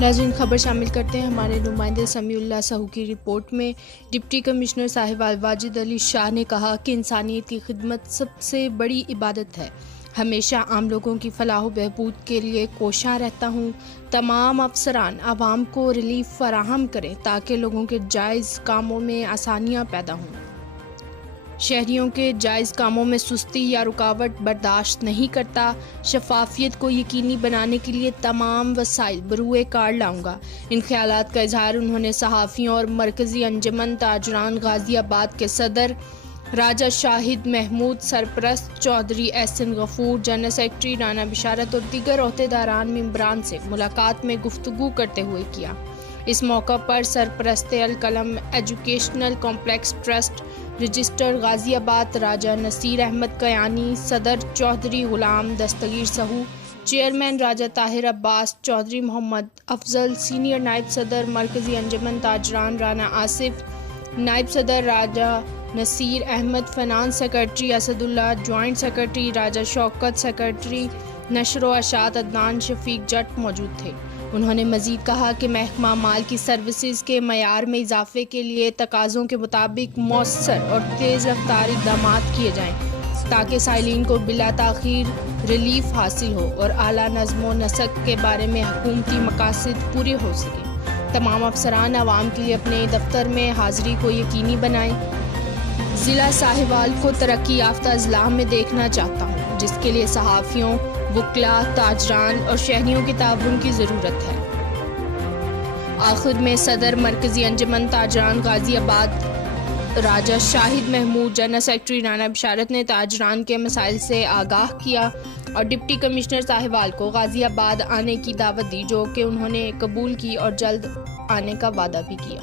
नाज़रीन, खबर शामिल करते हैं हमारे नुमाइंदे समीउल्लाह सहू की रिपोर्ट में। डिप्टी कमिश्नर साहिबाल वाजिद अली शाह ने कहा कि इंसानियत की खिदमत सबसे बड़ी इबादत है। हमेशा आम लोगों की फलाह बहबूद के लिए कोशां रहता हूँ। तमाम अफसरान आवाम को रिलीफ फराहम करें ताकि लोगों के जायज़ कामों में आसानियाँ पैदा हों। शहरियों के जायज़ कामों में सुस्ती या रुकावट बर्दाश्त नहीं करता। शफाफियत को यकीनी बनाने के लिए तमाम वसाइल बरूए कार लाऊंगा। इन ख्यालात का इजहार उन्होंने सहाफ़ियों और मरकज़ी अंजमन ताजरान गाज़ियाबाद के सदर राजा शाहिद महमूद, सरपरस्त चौधरी एहसन गफूर, जनरल सेक्रेटरी राना बिशारत और दीगर अहदेदारान मेंबरान से मुलाकात में गुफ्तगू करते हुए किया। इस मौका पर सरपरस्त Al Qalam educational complex trust register Ghaziabad Raja Naseer Ahmed Kayani, सदर चौधरी गुलाम दस्तगीर सहू, चेयरमैन राजा ताहिर अब्बास, चौधरी मोहम्मद अफजल, सीनियर नायब सदर मरकज़ी अंजमन ताजरान राना आसिफ, नायब सदर Raja Naseer Ahmed, finance secretary Asadullah, joint secretary Raja Shaukat, secretary नशर व अशात अदनान शफीक जट मौजूद थे। उन्होंने मजीद कहा कि महकमा माल की सर्विसेज के मयार में इजाफे के लिए तकाज़ों के मुताबिक मौसर और तेज़ रफ्तार इक़दामात किए जाएँ ताकि साइलिन को बिला ताख़ीर रिलीफ हासिल हो और आला नज़्म व नसक के बारे में हुकूमती मकासद पूरे हो सकें। तमाम अफसरान आवाम के लिए अपने दफ्तर में हाज़िरी को यकीनी बनाएँ। ज़िला साहिवाल को तरक्की याफ्ता अजला में देखना चाहता हूँ, जिसके लिए सहाफ़ियों, वकला, ताजरान और शहरियों के ताउन की ज़रूरत है। आखिर में सदर मरकज़ी अंजमन ताजरान गाज़ियाबाद राजा शाहिद महमूद, जनरल सेक्रेटरी राना बिशारत ने ताजरान के मसाइल से आगाह किया और डिप्टी कमिश्नर साहिवाल को गाज़ियाबाद आने की दावत दी, जो कि उन्होंने कबूल की और जल्द आने का वादा भी किया।